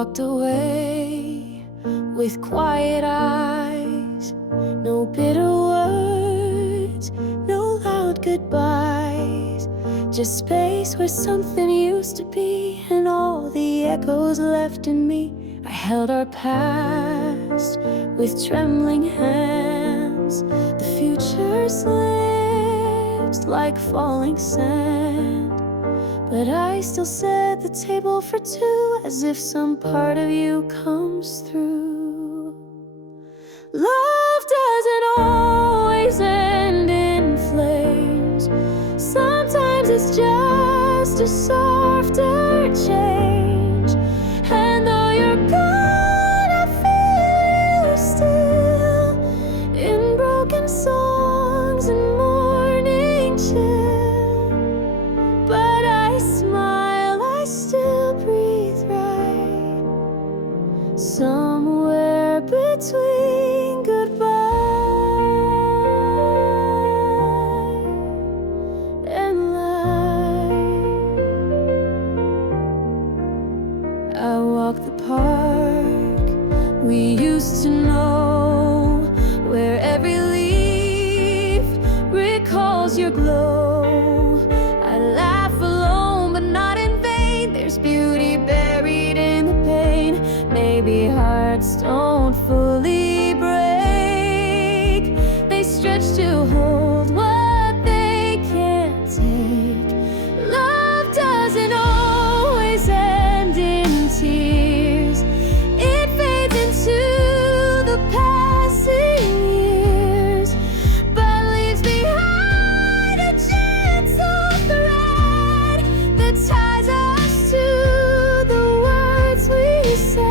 walked away with quiet eyes. No bitter words, no loud goodbyes. Just space where something used to be, and all the echoes left in me. I held our past with trembling hands. The future slipped like falling sand, but I still set the table for two, as if some part of you comes through. Love doesn't always end in flames. Sometimes it's just a softer change. And though you're gone, I feel you still, in broken songs and morning chill. But I smile, I still breathe right, somewhere between goodbye and life. I walk the park we used to know, where every leaf recalls your glow. I laugh alone, but not in vain. There's beauty buried in the pain. Maybe hearts don't fully break, they stretch to hold what they can't take. Love doesn't always end in tears. It fades into the passing years, but leaves behind a gentle thread that ties us to the words we said.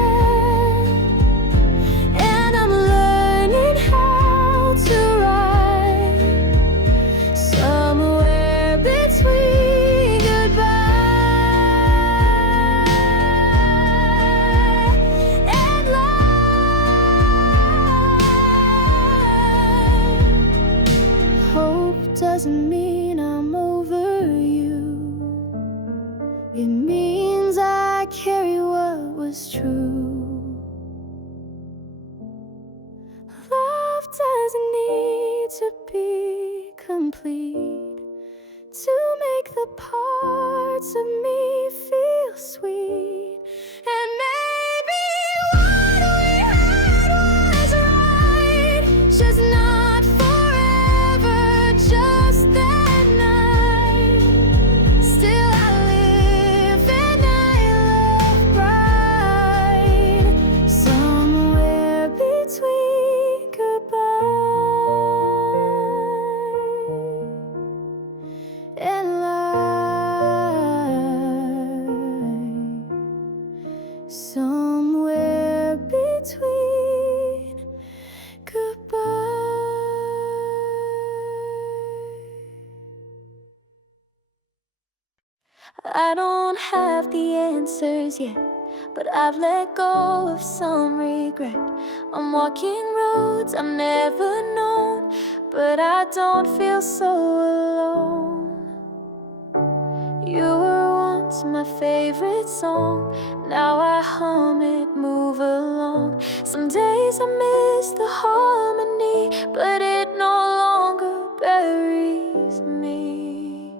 And I'm learning how to write somewhere between goodbye and life. Hope doesn't mean I'm over you. It means I carry what was true. Love doesn't need to be complete to make the parts of me feel sweet. And maybe what we had was right, just not forever, just that night. Still I live and I love bright, somewhere between goodbye and life. Somewhere between goodbye. I don't have the answers yet, but I've let go of some regret. I'm walking roads I've never known, but I don't feel so alone. You were once my favorite song, now I hum it, move along. Some days I miss the harmony, but it no longer buries me.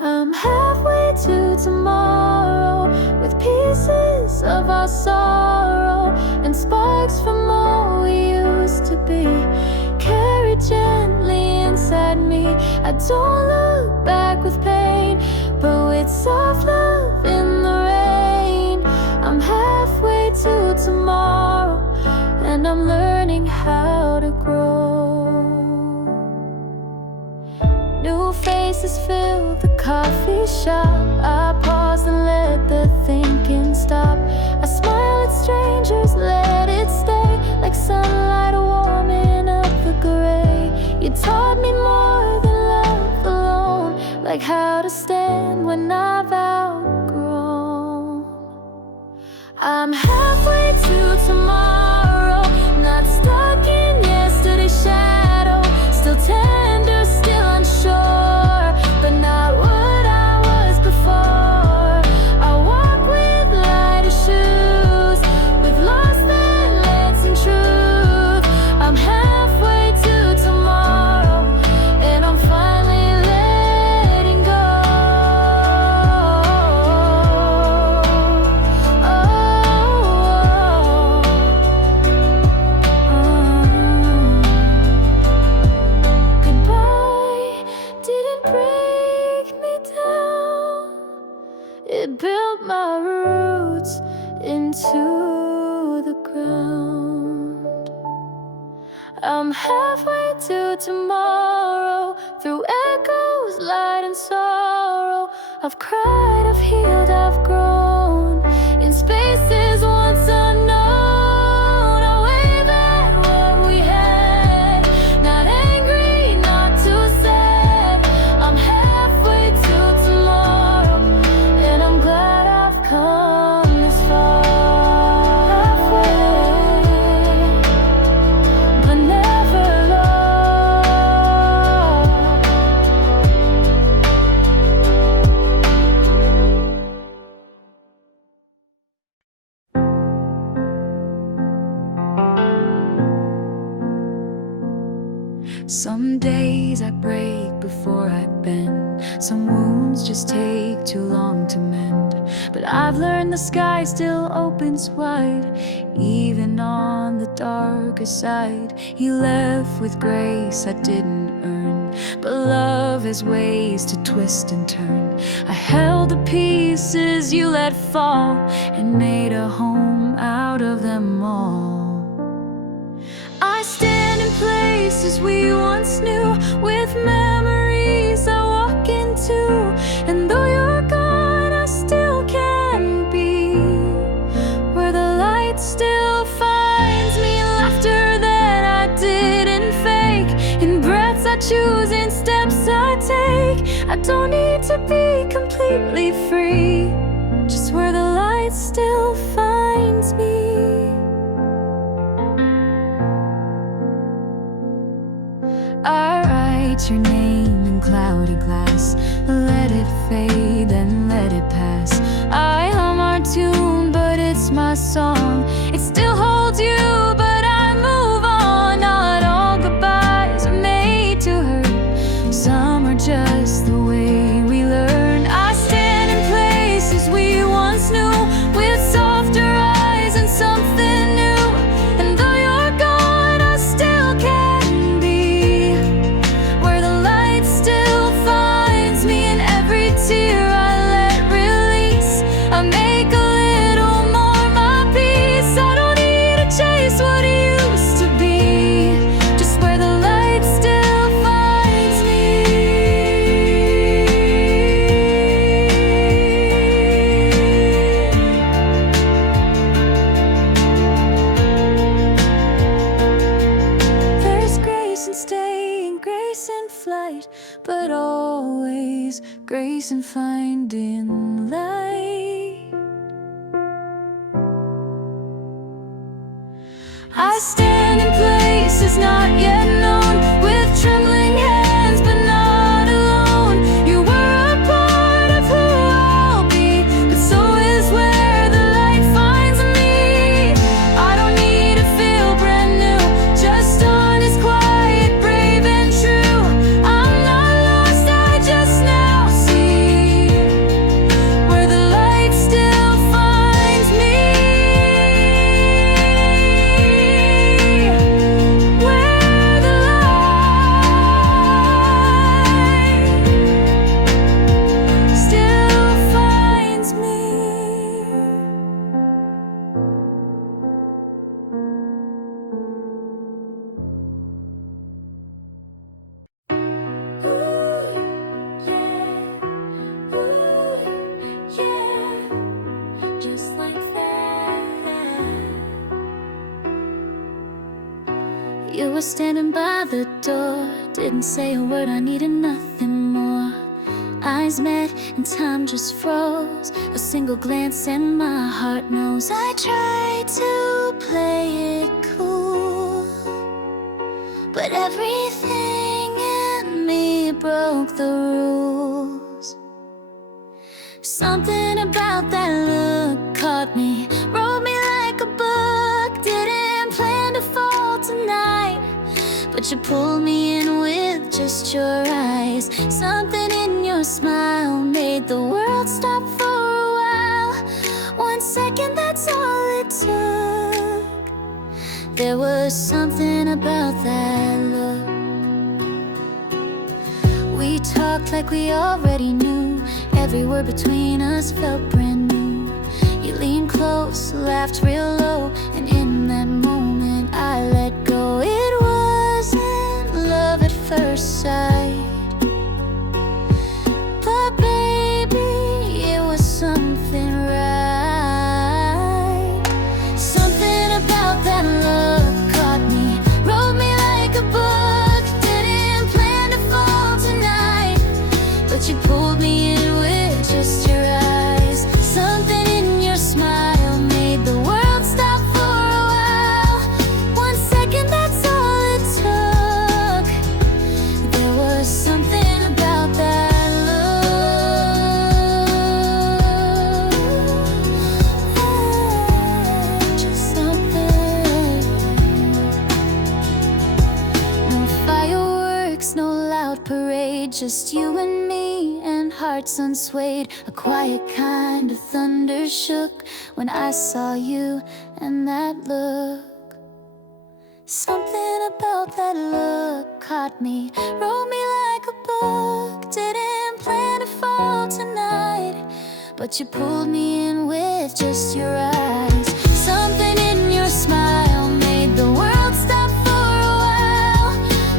I'm halfway to tomorrow, with pieces of our sorrow and sparks from all we used to be, carried gently inside me. I don't look back with pain, but with soft love in the rain. I'm halfway to tomorrow, and I'm learning how to grow. New faces fill the coffee shop. I pause and let the thinking stop. I smile at strangers, let it stay, like sunlight warming up the gray. You taught me more than love alone, like how to stand when I've outgrown. I'm halfway to tomorrow, not stuck in yesterday's shadow. Still tender, still unsure, but not what I was before. I walk with light as shoes. I'm halfway to tomorrow, through echoes, light and sorrow. I've cried, I've healed, I've grown in spaces once unknown. I wave at what we had, not angry, not too sad. I'm halfway to tomorrow, and I'm glad I've come this far. Halfway, but never lost. Some days I break before I bend. Some wounds just take too long to mend. But I've learned the sky still opens wide, even on the darker side. You left with grace I didn't earn, but love has ways to twist and turn. I held the pieces you let fall and made a home out of them all. I stand in places we once knew, with memories I walk into. And though you're gone, I still can be where the light still finds me. Laughter that I didn't fake, in breaths I choose, in steps I take. I don't need to be completely free, just where the light still finds me. I write your name in cloudy glass, let it fade, then let it pass. I hum our tune, but it's my song. It still holds you, but I move on. Not all goodbyes are made to hurt. Some are just the way we learn. I stand in places we once knew, with softer eyes and something new. And though you're gone, I still can be where the light still finds me. In every tear I let release, I make a little more my peace. I don't need to chase what it used to be, just where the light still finds me. There's grace in staying, grace in flight, but always grace in finding light. I stand in places not yet known, with trembling hands but not alone. You were a part of who I'll be, but so is where the light finds me. I don't need to feel brand new, just honest, quiet, brave and true. I'm not lost, I just now see where the light still finds me. Where the light still finds me. Just like that. You were standing by the door, didn't say a word, I needed nothing more. Eyes met and time just froze, a single glance and my heart knows. I tried to play it cool, but everything in me broke the rules. Something about that look caught me, wrote me like a book. Didn't plan to fall tonight, but you pulled me in with just your eyes. Something in your smile made the world stop for a while. 1 second, that's all it took. There was something about that look. We talked like we already knew, every word between us felt brand new. You leaned close, laughed real low, and in that moment I let go. It was inside. But baby, it was something right. Something about that look caught me, wrote me like a book. Didn't plan to fall tonight, but you pulled me in with just your eyes. Something in your smile made the world stop for a while. 1 second, that's all it took. There was something about that look, just something. No fireworks, no loud parade, just you and me and hearts unswayed. A quiet kind of thunder shook when I saw you and that look. Something about that look caught me, wrote me like a book. Didn't plan to fall tonight, but you pulled me in with just your eyes. Something in your smile made the world stop for a while.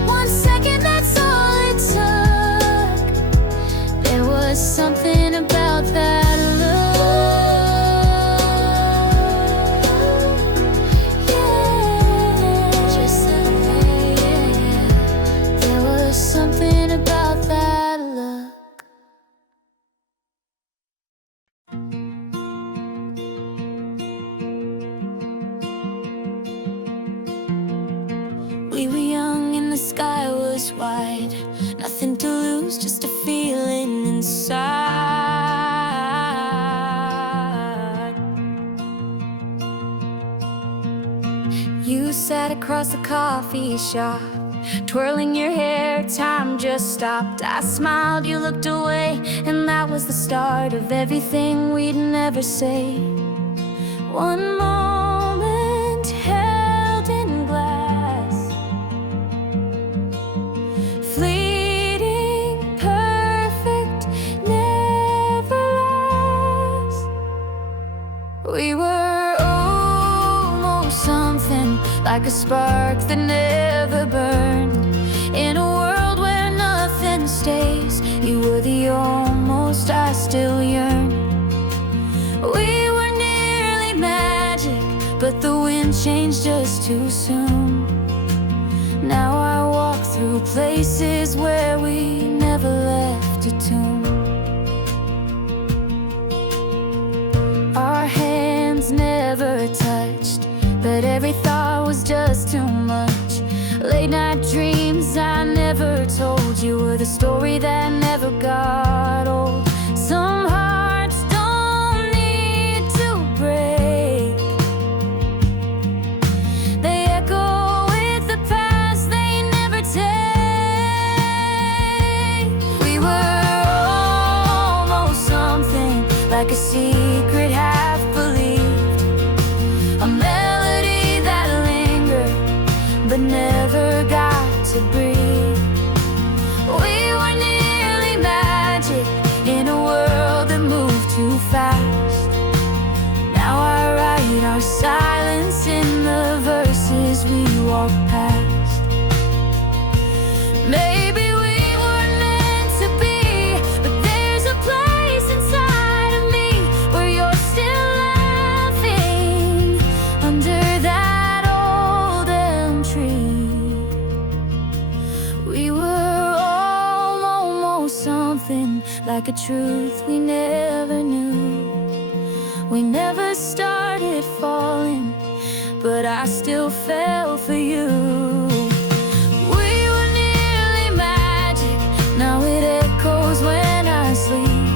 1 second, that's all it took. There was something about that look, yeah, just something, yeah. There was something about that look. We were young and the sky was wide. Nothing to lose, just a feeling inside. You sat across the coffee shop, twirling your hair, time just stopped. I smiled, you looked away, and that was the start of everything we'd never say. One moment held in glass, fleeting, perfect, never last. We were almost something, like a spark that never burned. In a world where nothing stays, you were the almost I still yearn. We were nearly magic, but the wind changed just too soon. Now I walk through places where we never left a tune. Our hands never touched, but every thought was just too much. Late night dreams I never told you were the story that never got old. Some hearts don't need to break, they echo with the past they never take. We were almost something, like a secret half believed, a melody that lingered but never got to breathe. We were nearly magic in a world that moved too fast. Now I write our silence in the verses we walk past. Maybe we weren't meant to be, but there's a place inside of me where you're still laughing under that old elm tree. We were almost something, like a truth we never knew. We never started falling, but I still fell for you. We were nearly magic, now it echoes when I sleep.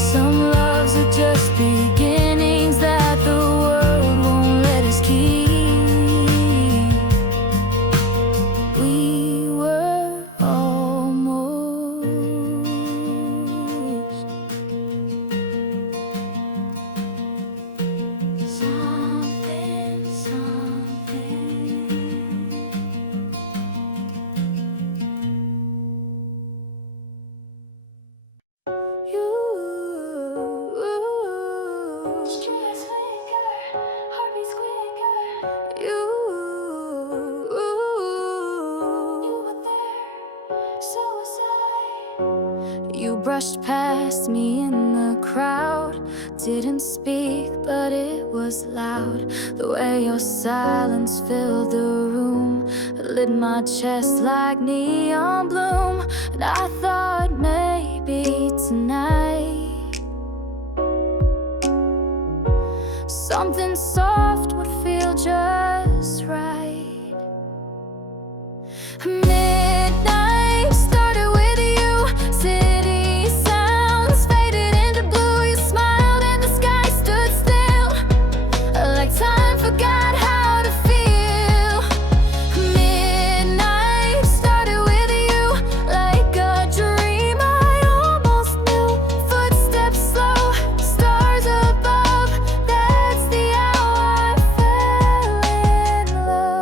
Some loves are just beginnings that the world won't let us keep. We were almost something, something. brushed past me in the crowd. Didn't speak, but it was loud. The way your silence filled the room lit my chest like neon bloom. And I thought maybe tonight something soft would feel just right. Midnight started with you. City sounds faded into blue. You smiled and the sky stood still, like time forgot how to feel. Midnight started with you, like a dream I almost knew. Footsteps slow, stars above. That's the hour I fell in love.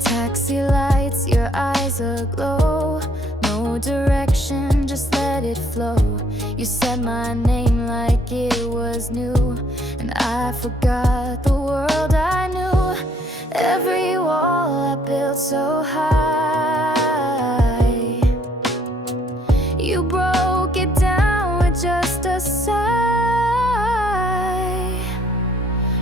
Taxi lights, your eyes aglow. No direction, just let it flow. You said my name like it was new, and I forgot the world I knew. Every wall I built so high, you broke it down with just a sigh.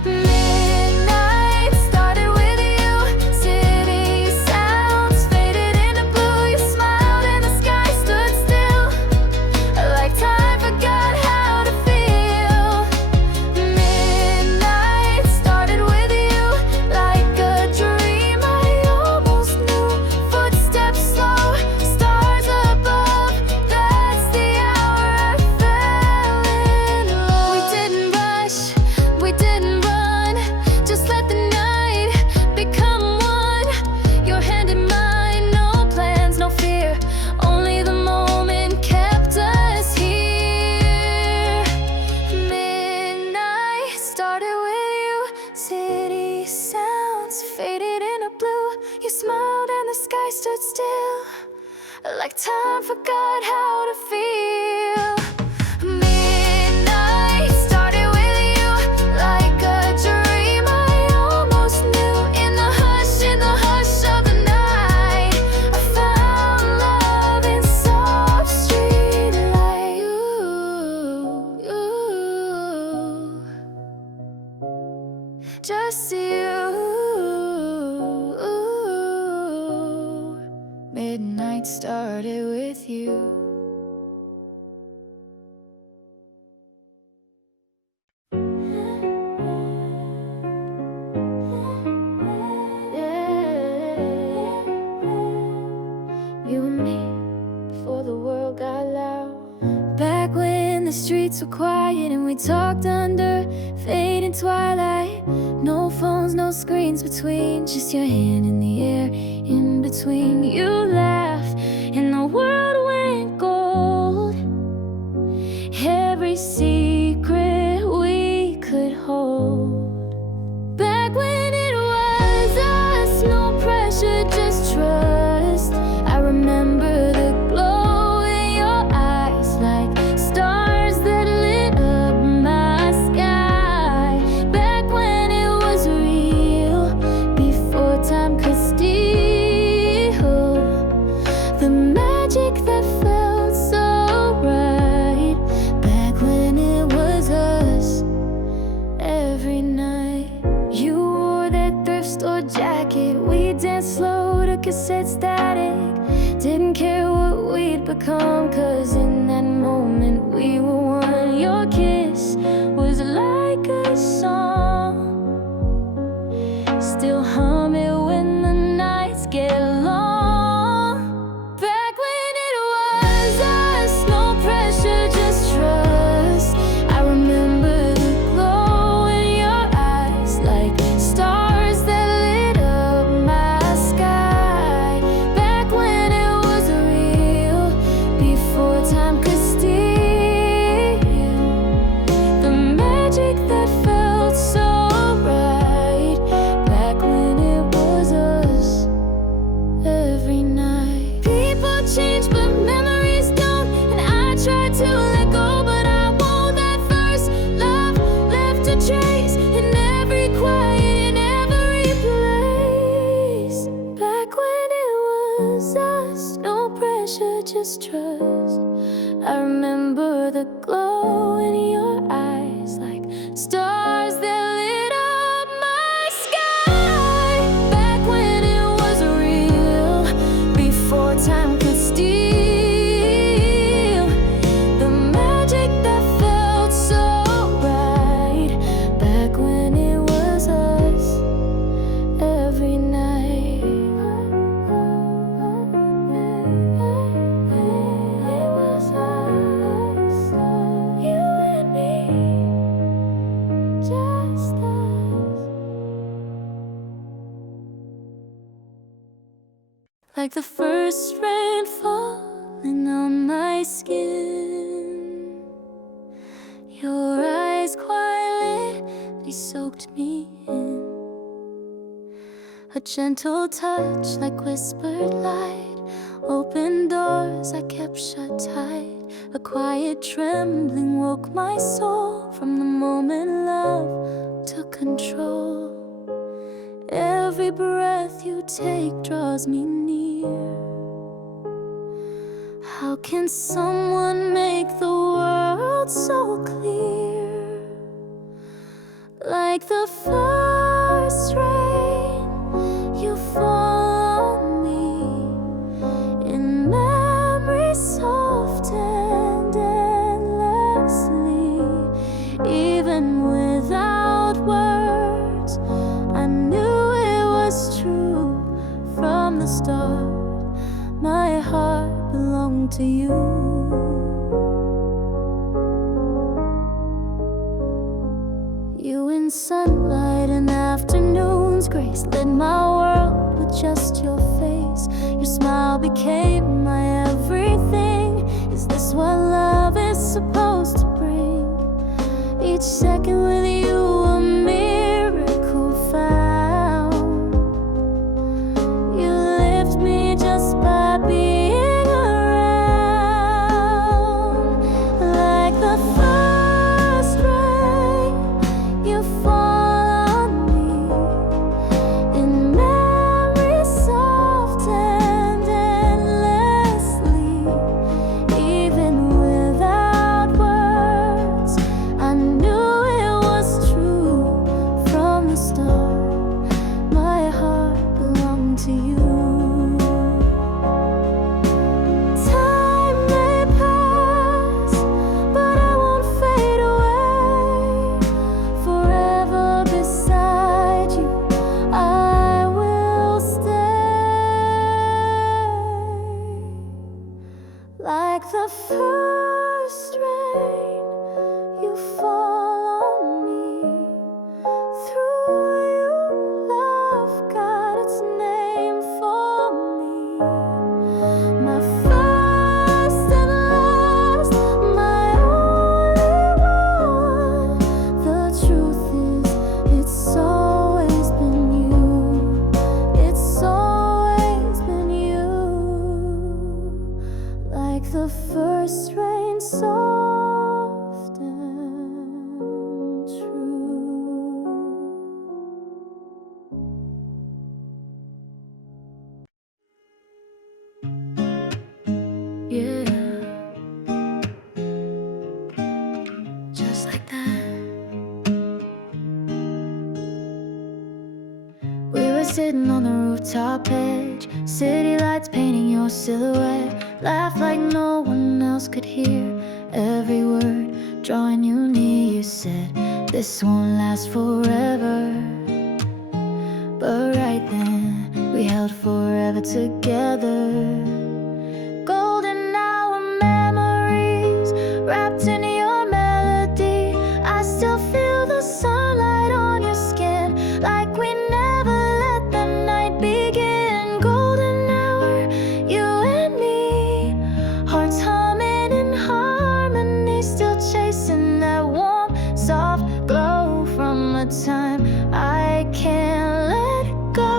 Midnight started with you. City sounds faded into blue. You smiled and the sky stood still, like time forgot how to feel. Midnight started with you, like a dream I almost knew. Footsteps slow, stars above. That's the hour I fell in love. We didn't rush, we didn't run. Just let the night become one. Your hand in mine, no plans, no fear. Only the moment kept us here. Midnight started with you. City sounds faded into blue. You smiled and the sky stood still, like time forgot how to feel. Midnight started with you, like a dream I almost knew. In the hush of the night, I found love in soft street light. Just you. Midnight started with you. You and me, before the world got loud. Back when the streets were quiet and we talked under fading twilight. No phones, no screens between, just your hand in the air in between. You laughed and the world went gold. Every secret we could hold. Back when it was us, no pressure, just trust. I remember the glow in your eyes, like stars that lit up my sky. Back when it was real, before time could steal the magic that felt so right. Back when it was us every night. You wore that thrift store jacket. We danced slow to cassette static. Didn't care what we'd become, 'cause in that moment we were one. Your kiss was like a song. Still hum it when the nights get long. Back when it was us, no pressure, just trust. I remember the glow in your eyes, like stars that lit up my sky. Back when it was real, before time could steal the magic that felt so right. Back when it was us every night. People change, but memories don't. And I tried to let go, but I won't. That first love left a trace in every quiet, in every place. like the first rain falling on my skin. Your eyes quietly soaked me in, a gentle touch like whispered light, open doors I kept shut tight. A quiet trembling woke my soul from the moment love took control. Every breath you take draws me near. How can someone make the world so clear? Like the first rain, you fall on me in memory soft and endlessly. Even without words, I knew it was true from the start. My heart belonged to you. You in sunlight and afternoon's grace lit my world with just your face. Your smile became my everything. Is this what love is supposed to bring? Each second with you a miracle found. You lift me just by being around. Like the first rain, you fall on me in memory soft and endlessly. Even without words, I knew it was true from the start. My heart belonged to you. Time may pass, but I won't fade away. Forever beside you, I will stay. Like the first rain, you fall on me. Through you, love got its name for me. My first and last, my only one. The truth is, it's always been you. It's always been you. Like the first rain, soft and true. Yeah, just like that. We were sitting on the rooftop edge, city lights painting your silhouette. Laugh like no one else could hear. Every word drawing you near. You said, this won't last forever. But right then, we held forever together. Golden hour memories wrapped in your melody. I still feel the sunlight on your skin, like we never let the night begin. Golden hour, you and me, hearts humming in harmony, still chasing that warm, soft glow from a time I can't let it go.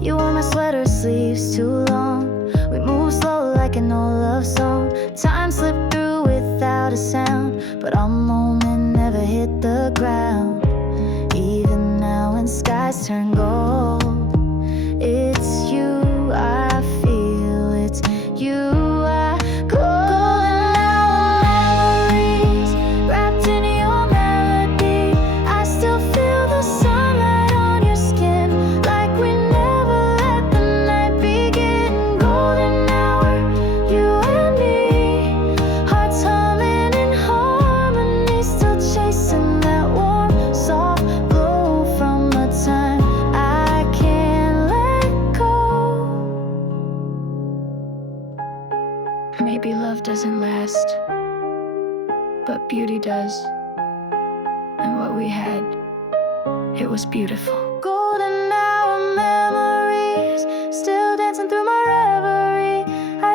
You wore my sweater sleeves too long. We moved slow like an old love song. Time slipped through without a sound, but our moment never hit the ground. Even now when skies turn gold, it's you I feel, it's you I golden hour memories wrapped in your melody. I still feel the sunlight on your skin, like we never let the night begin. Golden hour, you and me, hearts humming in harmony, still chasing that warm, soft glow from a time I can't let go. Maybe love doesn't last, but beauty does. And what we had, it was beautiful. Golden hour memories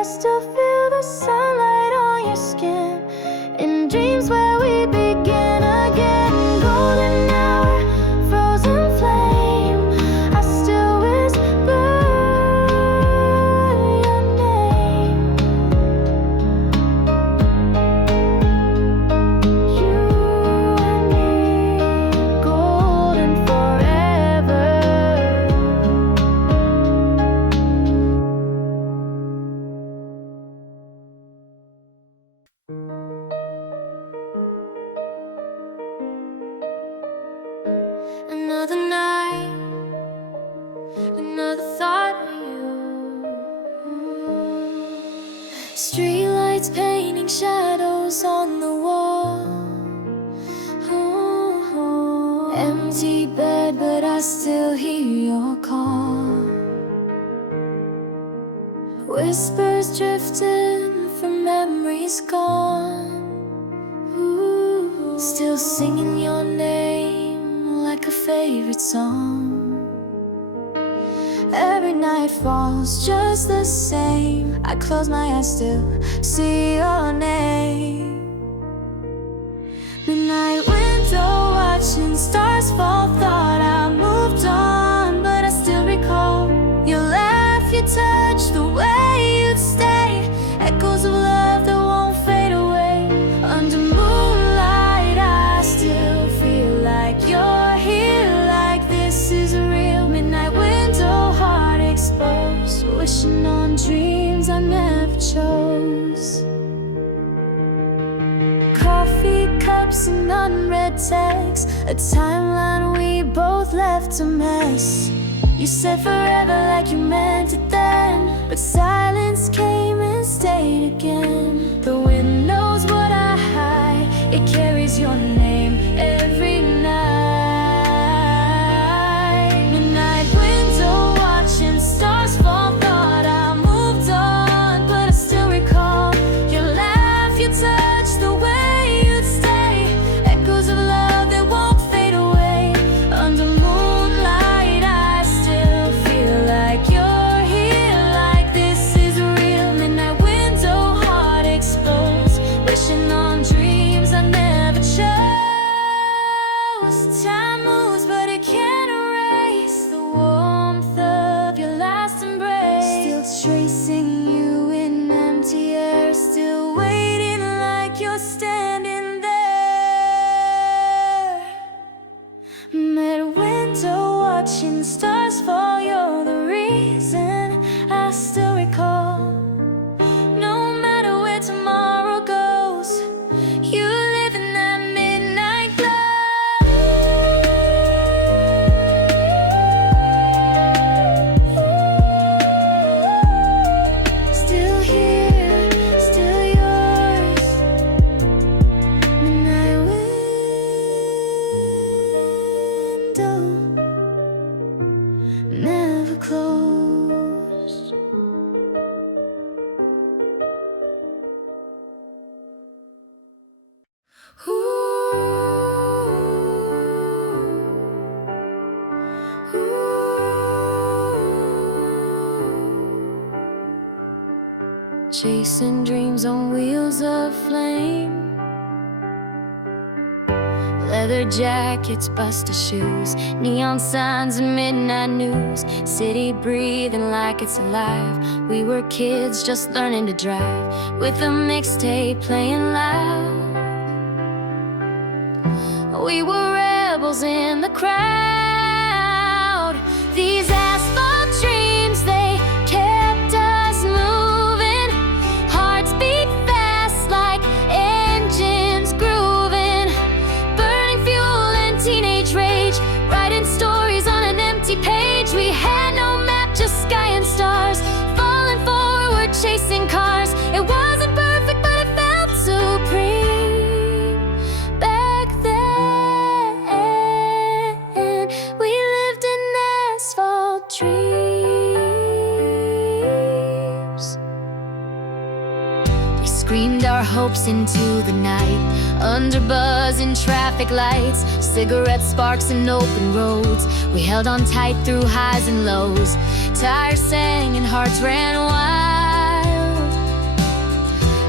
I still feel the sunlight on your skin. In dreams where we begin again. Golden hour, frozen flame, I still whisper your name. You and me, golden forever. Another night, another thought of you. Streetlights painting shadows on the wall. Empty bed, but I still hear your call. Whispers drifting from memories gone. Still singing your name like a favorite song. Every night falls just the same. I close my eyes, still see your name. Midnight window, watching stars fall. Thought I moved on, but I still recall your laugh, your touch, the way you'd stay. Echoes of love that won't fade away. Under moonlight, I still feel like you're here, like this is real. Midnight window, heart exposed, wishing on dreams I never chose. Coffee cups and unread texts, a timeline we both left a mess. You said forever like you meant it then, but silence came and stayed again. The wind knows what I hide, it carries your name every night. Midnight window, watching stars fall. Thought I moved on, but I still recall your laugh, your touch, the way you'd stay. Echoes of love that won't fade away. Under moonlight, I still feel like you're here, like this is real. Midnight window, heart exposed, wishing on dreams I never chose. Time moves, but it can't erase the warmth of your last embrace. Still tracing you in empty air, still waiting like you're standing there. Mid-window, watching stars fall, you're the reason I still recall. No matter where tomorrow goes, you live in that midnight glow. Still here, still yours. Midnight window, never closed. Chasing dreams on wheels of flame. Leather jackets, Buster shoes, neon signs and midnight news. City breathing like it's alive. We were kids just learning to drive, with a mixtape playing loud. We were rebels in the crowd. These asphalt dreams, they kept us moving. Hearts beat fast like engines grooving. Burning fuel and teenage rage, writing stories on an empty page. We had no map, just sky and stars. Falling forward, chasing cars. It wasn't perfect, but it felt supreme. Back then, we lived in asphalt dreams. We screamed our hopes into the night, under buzzing traffic lights, cigarette sparks and open roads. We held on tight through highs and lows. Tires sang and hearts ran wild.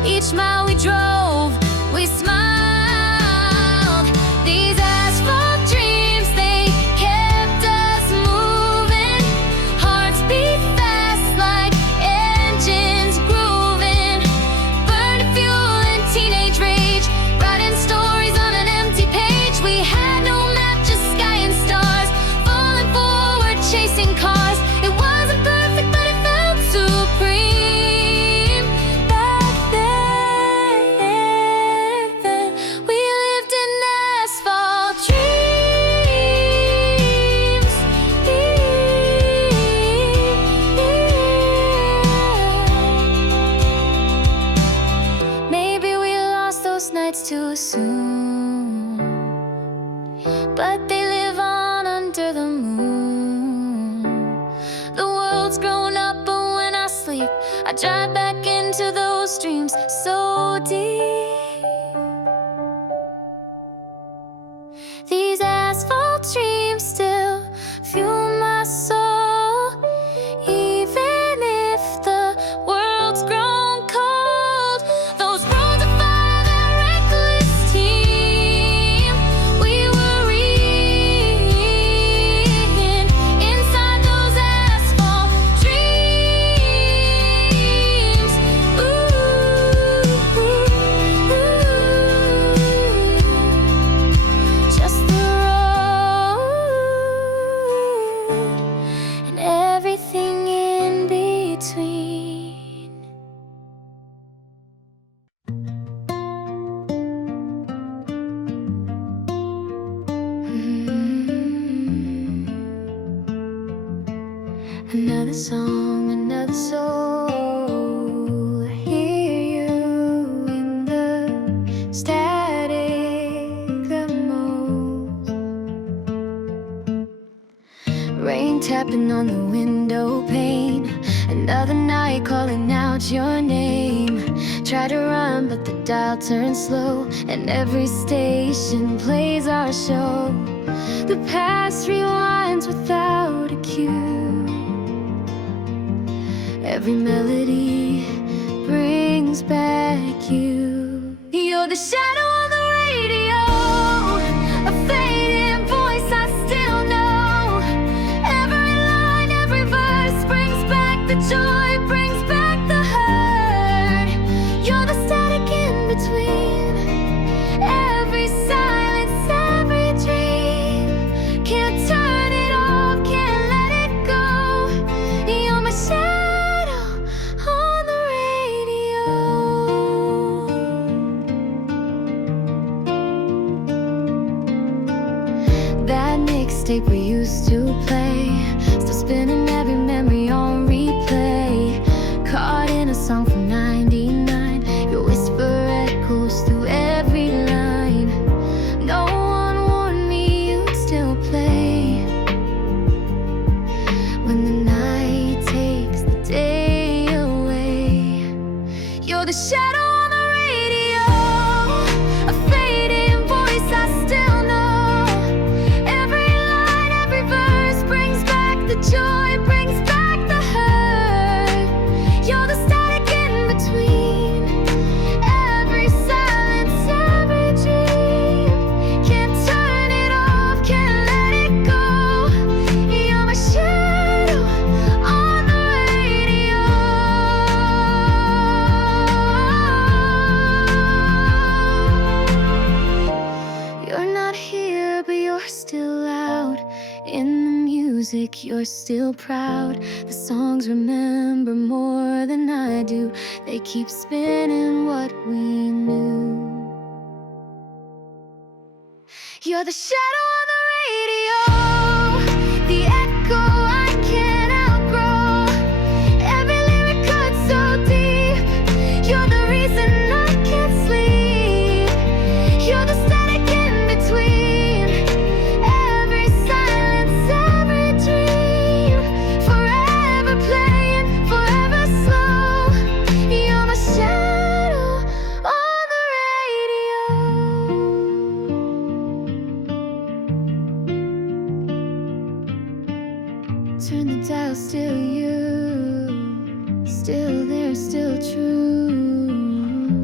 Each mile we drove, we smiled. These asphalt dreams, they kept us moving. Hearts beat fast like engines grooving. Burning fuel and teenage rage, writing stories on an empty page. We had no map, just sky and stars, falling forward, chasing cars. It wasn't perfect, but it felt supreme. Back then we lived in asphalt dreams. Maybe we lost those nights too soon, but they live on under the moon. The world's grown up, but when I sleep, I dive back into those dreams so deep. These asphalt dreams still fuel my soul, even if the world's grown cold. Those roads of fire, that reckless team, we were reeling inside those asphalt dreams. Just the road and everything in between. Another song, another soul. I hear you in the static the most. Rain tapping on the window pane. Another night calling out your name. Try to run, but the dial turns slow, and every station plays our show. The past rewinds without a cue. Every melody brings back you. You're the shadow on the radio, a fading voice I still know. Every line, every verse brings back the joy, brings back the hurt. You're the static in between. Every silence, every dream. Can't turn it off, can't let it go. You're my shadow on the radio. That mixtape we used to play, still spinning every memory on replay. Caught in a song from '99, your whisper echoes through every line. No one warned me you'd still play. When the night takes the day away, you're the shadow on the radio, a fading voice I still know. Every line, every verse brings back the joy, brings back the hurt. You're the static in between. Every silence, every dream. Can't turn it off, can't let it go. You're my shadow on the radio. You're not here, but you're still loud. In the music, you're still proud. The songs remember more than I do. They keep spinning what we knew. You're the shadow on the radio, the echo I can't outgrow. Every lyric cuts so deep. You're the reason I can't sleep. You're the static in between. Every silence, every dream. Forever playing, forever slow. You're my shadow on the radio. Turn the dial, still you. Still there, still true.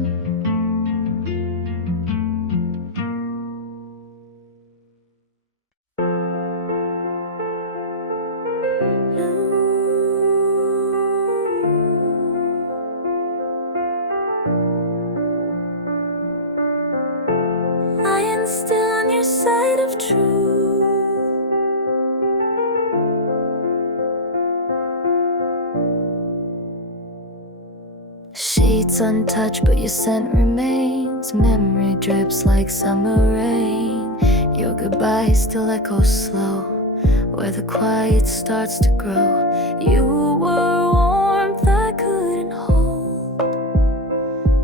inner sight of truth. Sheets untouched, but your scent remains. Memory drips like summer rain. Your goodbye still echoes slow, where the quiet starts to grow. You were warmth I couldn't hold.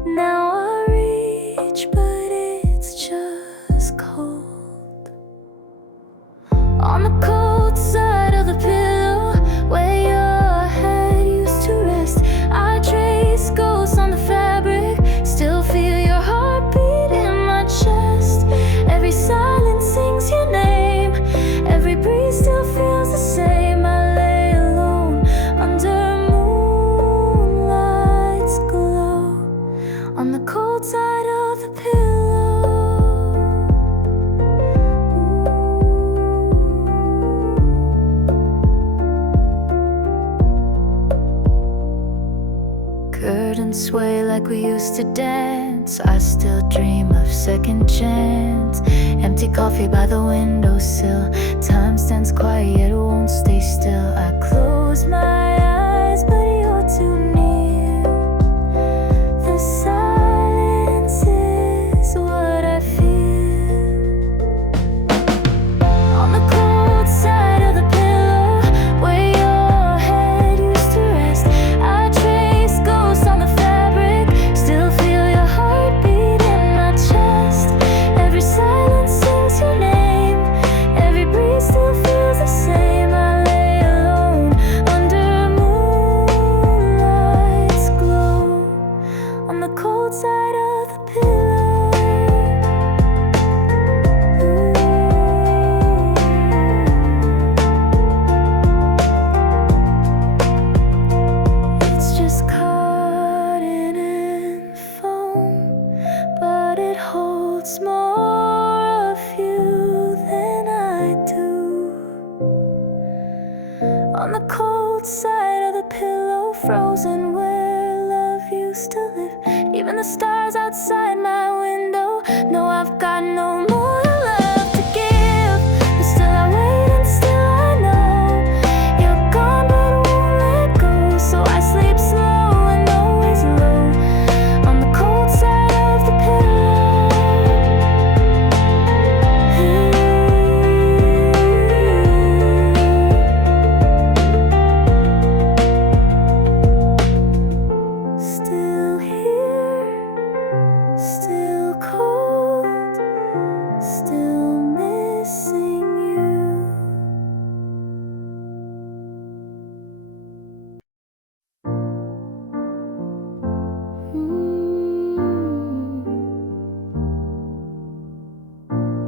Now I reach, but it's just cold. On the cold side of the pillow, where your head used to rest, I trace ghosts on the fabric. Still feel your heartbeat in my chest. Every silence sings your name. Every breeze still feels the same. I lay alone under moonlight's glow, on the cold side of the pillow. Curtains sway like we used to dance. I still dream of second chance. Empty coffee by the windowsill. Time stands quiet, it won't stay still. I close my eyes, but you're too near. The silence is what I feel. On the cold side of the pillow, where your head used to rest, I trace ghosts on the fabric. Still feel your heartbeat in my chest. Every silence sings your name. Every breeze still feels the same. I lay alone under moonlight's glow, on the cold side of the pillow. It's just cotton and foam, but it holds more of you than I do. On the cold side of the pillow, frozen where love used to live. Even the stars outside my window know I've got no more love to give. But still I wait and still I know you're gone but won't let go. So I sleep slow and always low, on the cold side of the pillow. Still here, still cold, still missing you.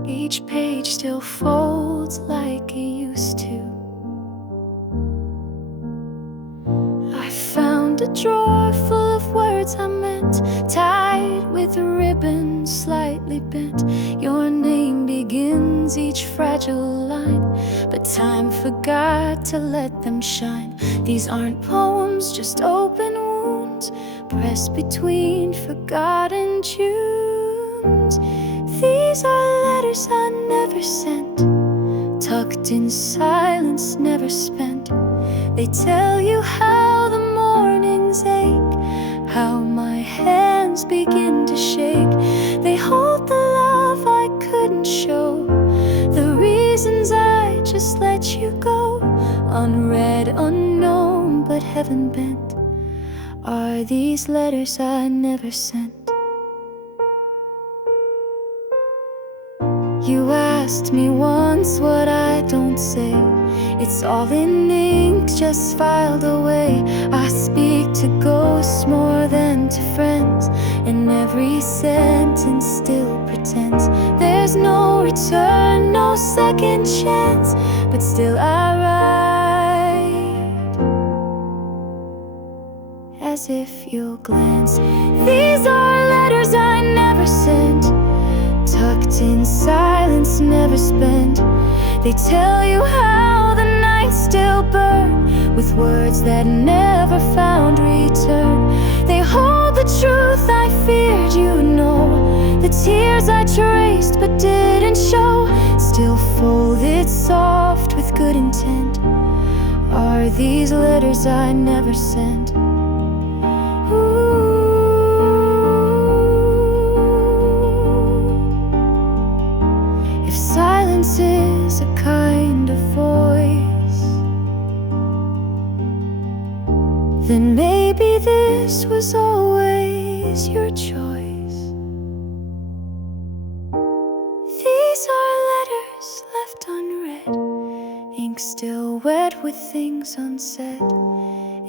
Each page still folds like it used to. I found a drawer full of words I meant, tied with a ribbon slightly bent. Your name begins each fragile line, but time forgot to let them shine. These aren't poems, just open wounds, pressed between forgotten tunes. These are letters I never sent, tucked in silence, never spent. They tell you how the mornings ache, how my hands begin to shake. They hold the love I couldn't show, the reasons I just let you go. Unread, unknown, but heaven bent, are these letters I never sent. You asked me once what I don't say. It's all in ink, just filed away. I speak to ghosts more than to friends, and every sentence still pretends there's no return, no second chance. But still I write, as if you'll glance. These are letters I never sent, tucked in silence, never spent. They tell you how the nights still burn, with words that never found return. They hold the truth I feared, you know, the tears I traced but didn't show. it's soft with good intent. Are these letters I never sent? If silence is a kind of voice, then maybe this was always your choice. These are letters left unread, ink still wet with things unsaid.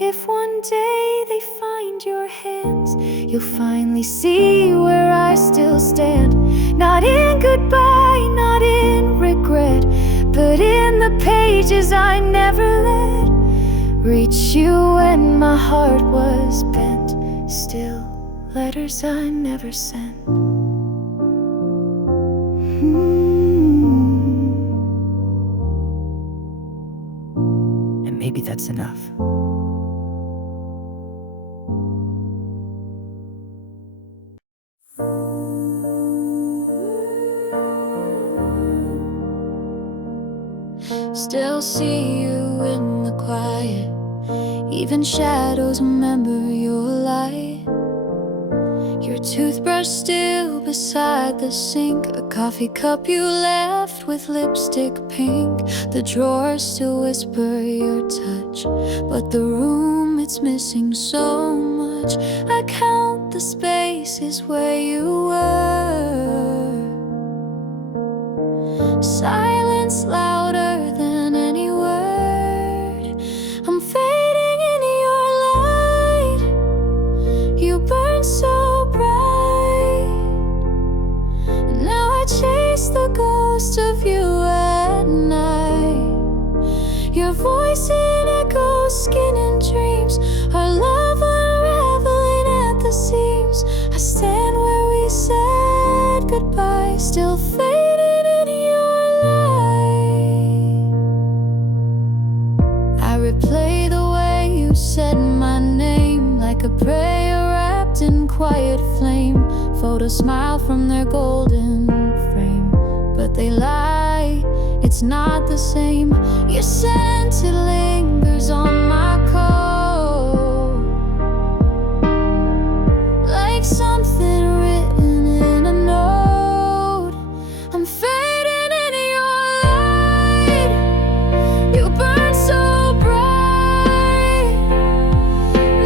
If one day they find your hands, you'll finally see where I still stand. Not in goodbye, not in regret, but in the pages I never let reach you when my heart was bent. Still, letters I never sent. And maybe that's enough. Still see you in the quiet, even shadows remember your light. Your toothbrush still beside the sink, a coffee cup you left with lipstick pink. The drawers still whisper your touch, but the room, it's missing so much. I count the spaces where you were. Silence louder than any word. I'm fading in your light. You burn so bright. Now I chase the ghost of you at night. Your voice in echoes, skin and dreams. Our love unraveling at the seams. I stand where we said goodbye, still fading in your light. I replay the way you said my name, like a prayer wrapped in quiet flame. Photos smile from their golden frame, but they lie, it's not the same. Your scent, it lingers on my coat, like something written in a note. I'm fading in your light. You burn so bright.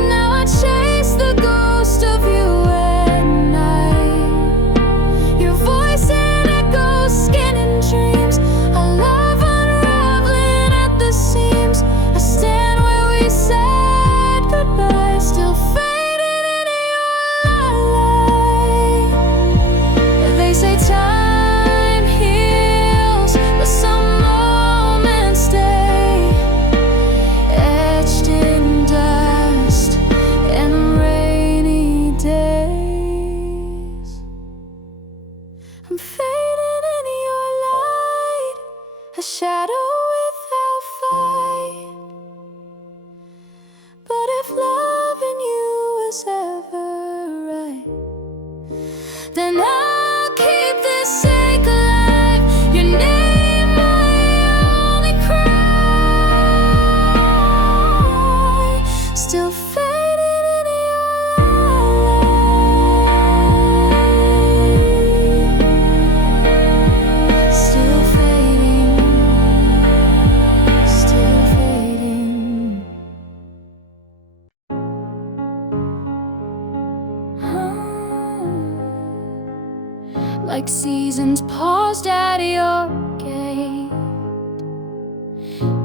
Now I chase the ghost of you at night. Your voice in echoes, skin and dreams. Our love unraveling at the seams. I stand where we said goodbye, still fading in your light. They say time heals, but some moments stay etched in dust and rainy days. I'm fading in your light, a shadow without fight. But if loving you is ever right, then I'll keep this sake alive. Your name, my only cry. Still fading in your light. Still fading. Still fading. Like seasons paused at your gate.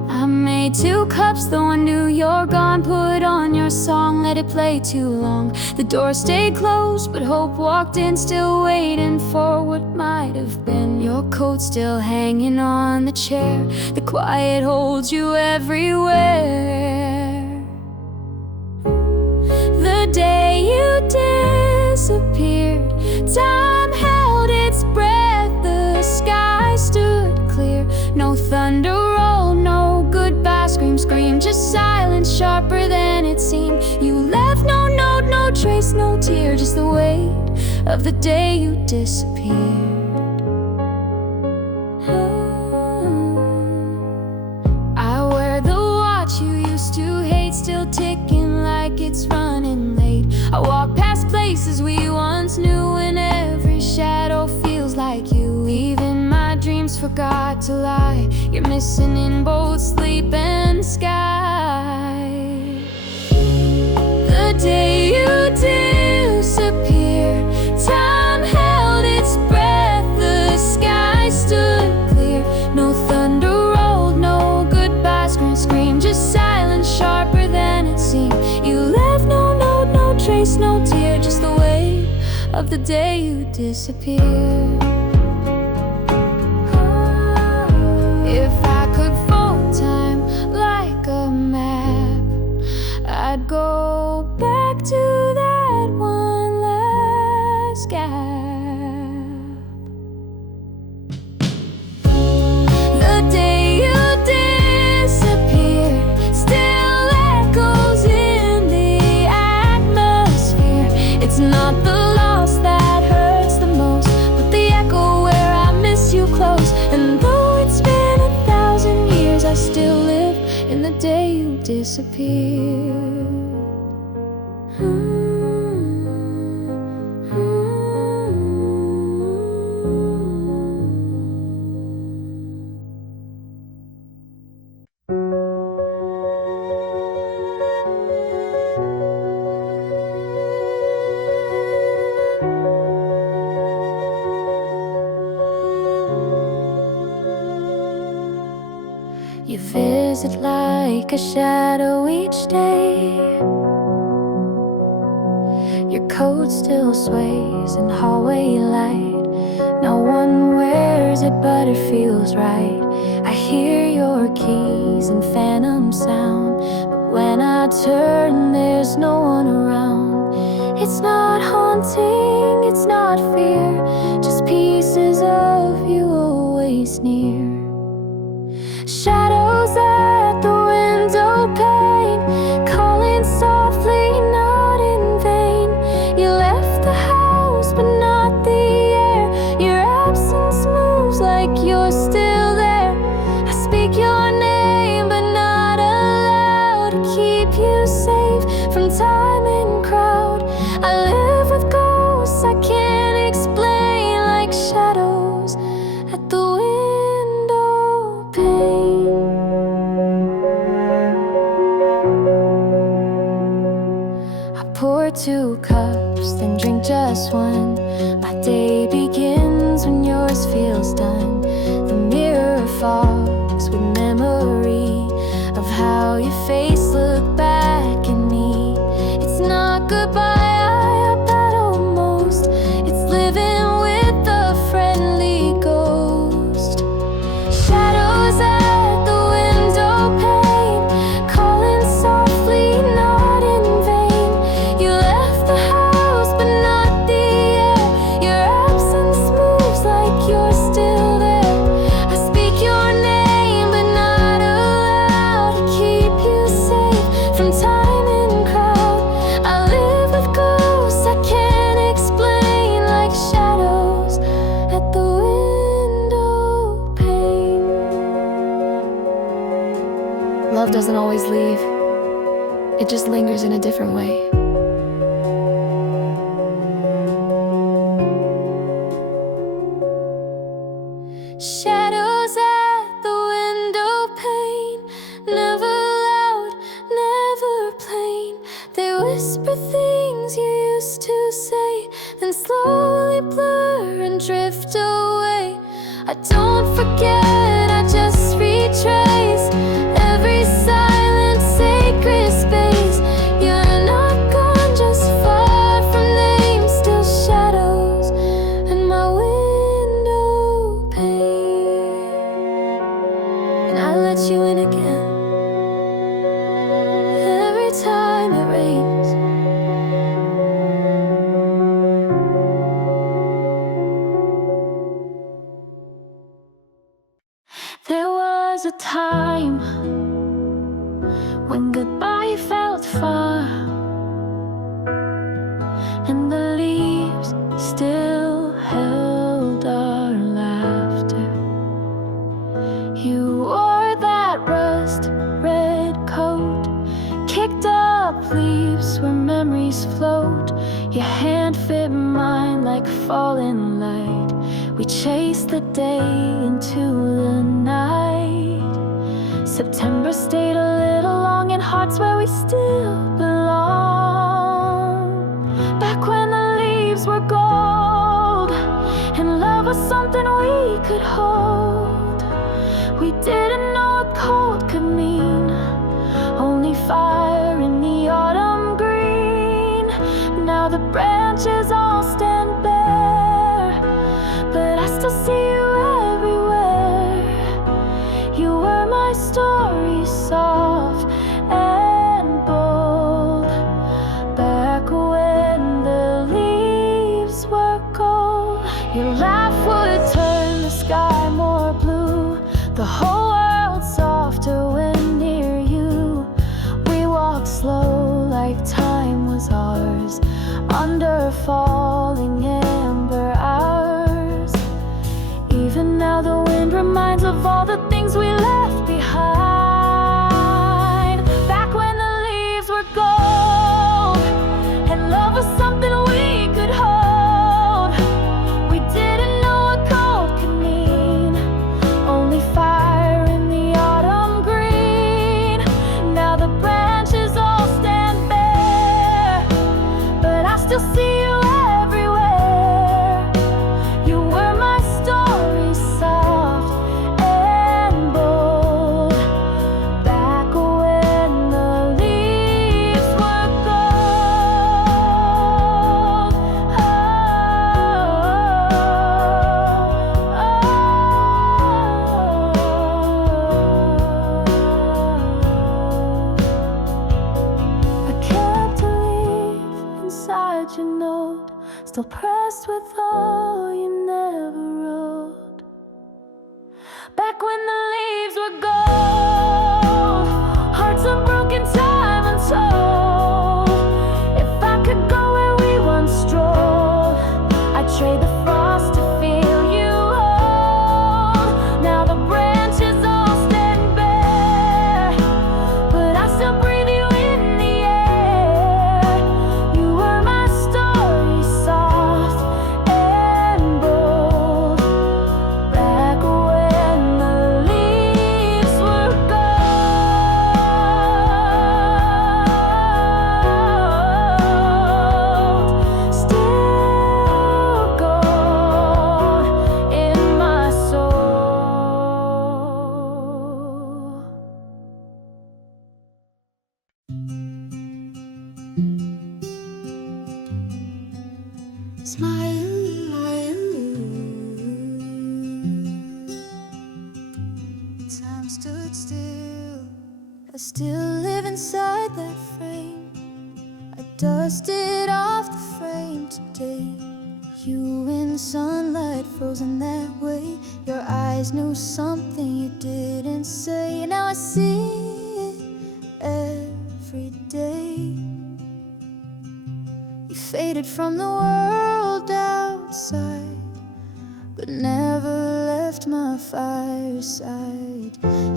I made 2 cups, though I knew you're gone. Put on your song, let it play too long. The door stayed closed, but hope walked in, still waiting for what might have been. Your coat still hanging on the chair. The quiet holds you everywhere. The day you disappeared, time held its breath. The sky stood clear. No thunder rolled, no goodbye scream, just silence sharper than it seemed. You left no note, no trace, no tear, just the weight of the day you disappeared. Even my dreams forgot to lie. You're missing in both sleep and sky. The day you disappear, time held its breath. The sky stood clear. No thunder rolled, no goodbyes scream, just silence sharper than it seemed. You left no note, no trace, no tear, just the weight of the day you disappeared. If I could fold time like a map, I'd go back to that one last gap. The day you disappear still echoes in the atmosphere. It's not the loss that hurts the most, but the echo where I miss you close. And though it's been 1,000 years, I still live in the day you disappear. You visit like a shadow each day. Your coat still sways in hallway light. No one wears it but it feels right. I hear your keys and phantom sound, but when I turn there's no one around. It's not haunting, it's not fear, just pieces of you always near. Shadows at the window pane, calling softly, not in vain. You left the house but not the air. Your absence moves like you're still there. I speak your name but not aloud, to keep you safe from time and crowd. I live with ghosts I can't explain, like shadows at the window pane. I pour 2 cups, then drink just one. My day begins when yours feels done. The mirror fogs with memory of how your face looked back at me. It's not goodbye, I bet almost. It's living with a friendly ghost. Shadows at the window pane, calling softly, not in vain. You left the house but not the air. Your absence moves like you're still there. I speak your name but not aloud, to keep you safe from time and crowd. I live with ghosts I can't explain, like shadows at the window pane. Love doesn't always leave, it just lingers in a different way. Shadows at the window pane, never loud, never plain. They whisper things you used to say, then slowly blur and drift away. I don't forget, I just retrace every silent sacred space. You're not gone, just far from names, still shadows in my window pane. And I let you in again every time it rains. There was a time when goodbye felt far, and the leaves still held our laughter. You wore that rust-red coat, kicked up leaves where memories float. Your hand fit mine like falling light. We chased the day into the night. September stayed a little long in hearts where we still belong. Back when the leaves were gold and love was something we could hold. We didn't know what cold could mean, only fire in the autumn green. Now the branches all stand bare, but I still see you everywhere. You were my story, soft and bold. Back when the leaves were gold, your laugh would turn the sky more blue, the whole world softer when near you. We walked slow like time was ours, under falling amber hours. Even now the wind reminds of all the things we left behind. Back when the leaves were gold and love was something we could hold. We didn't know what cold could mean, only fire in the autumn green. Now the branches all stand bare, but I still see you everywhere. You were my story, soft and bold. Back when the leaves were gold. I kept a leaf inside your note, still pressed with all you never wrote. Back when the leaves were gold, hearts unbroken, time untold. If I could go where we once strolled, I'd trade the frost to feel you hold. Now the branches all stand bare, but I still breathe you in the air. You were my story, soft and bold. Back when the leaves were gold, still gold in my soul. Time stood still. I still live inside that frame. I dusted off the frame today. You in sunlight, frozen that way. Your eyes knew something you didn't say. Now I see it every day. You faded from the world outside, but never left my fireside.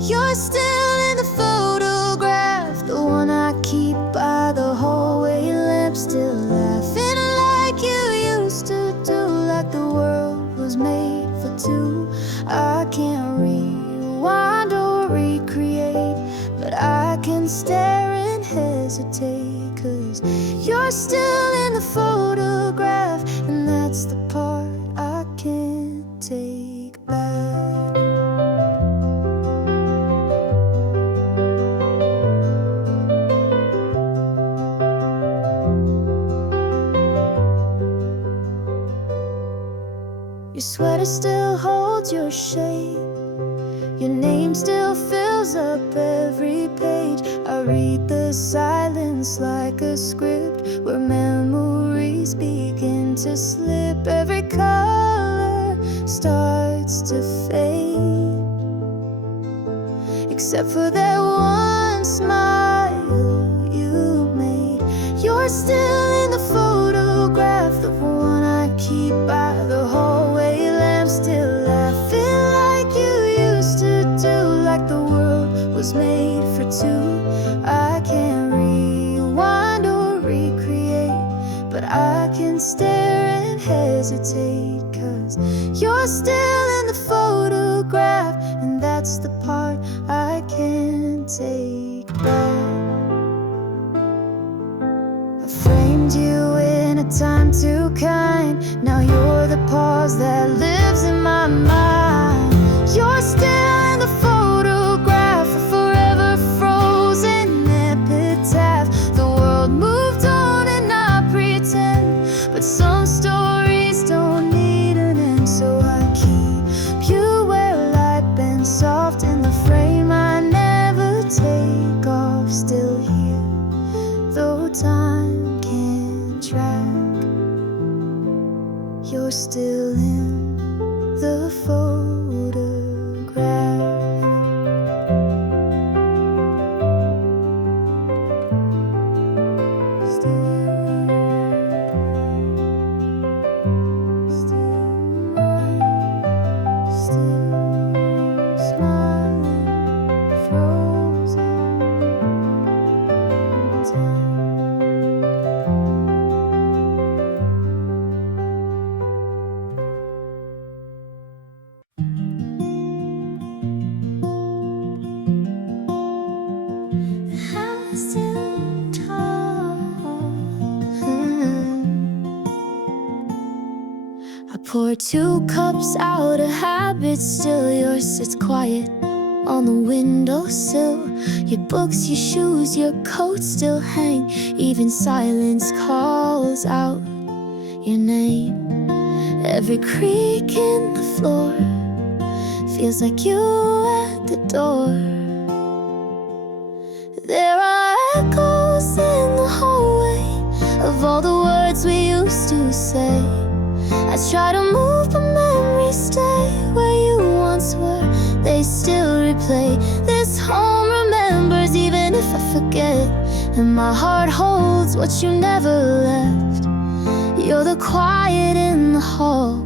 You're still in the photograph, the one I keep by the hallway lamp, still laughing like you used to do, like the world was made for two. I can't rewind or recreate, but I can stare and hesitate, 'cause you're still in the photograph, and that's the part I can't take back. Your sweater still holds your shape. Your name still fills up every page. I read the silence like a script where memories begin to slip. Every color starts to fade, except for that one smile you made. You're still in the photograph, the one I keep by the hallway lamp, still laughing like you used to do, like the world was made for two. I can't rewind or recreate, but I can stare and hesitate, 'cause you're still in the that's the part I can't take back. I framed you in a time too kind. Now you're the pause that lives in my mind. You're still in the photograph, a forever frozen epitaph. The world moved on and I pretend, but some stories don't need an end. So I keep you where light bends soft in the frame. I never take off, still here, though time can't track. You're still in the photograph. Pour 2 cups out of habit, still yours sits quiet on the windowsill. Your books, your shoes, your coat still hang. Even silence calls out your name. Every creak in the floor feels like you at the door. There are echoes in the hallway of all the words we used to say. I try to move, but memories stay where you once were. They still replay. This home remembers even if I forget. And my heart holds what you never left. You're the quiet in the hall,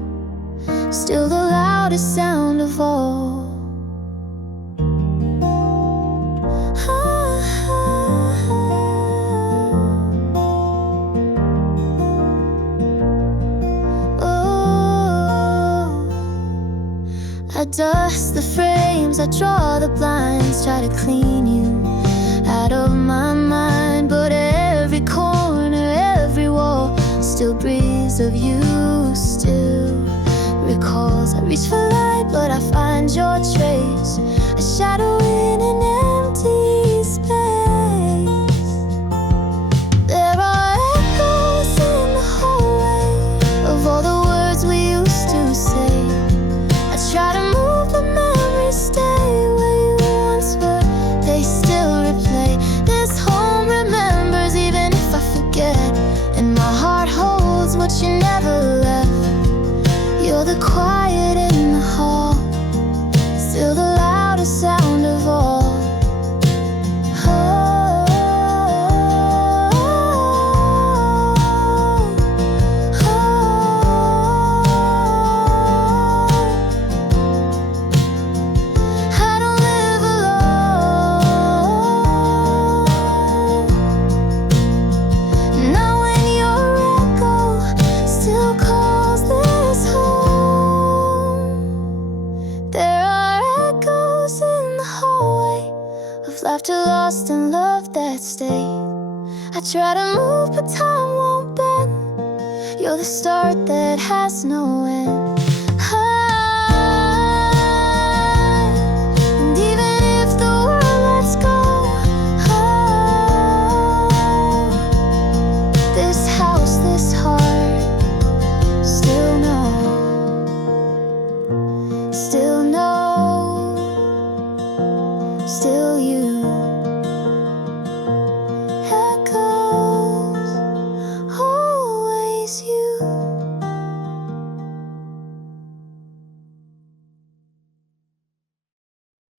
still the loudest sound of all. I dust the frames, I draw the blinds, try to clean you out of my mind. But every corner, every wall still breathes of you, still recalls. I reach for light, but I find your trace, a shadow in an empty space. There are echoes in the hallway of all the words we used to say. I try to move, but memories stay where you once were. They still replay. This home remembers even if I forget. And my heart holds what you never left. You're the quiet in the hall, still the loudest sound of all. Laughter lost and love that stayed. I try to move, but time won't bend. You're the start that has no end.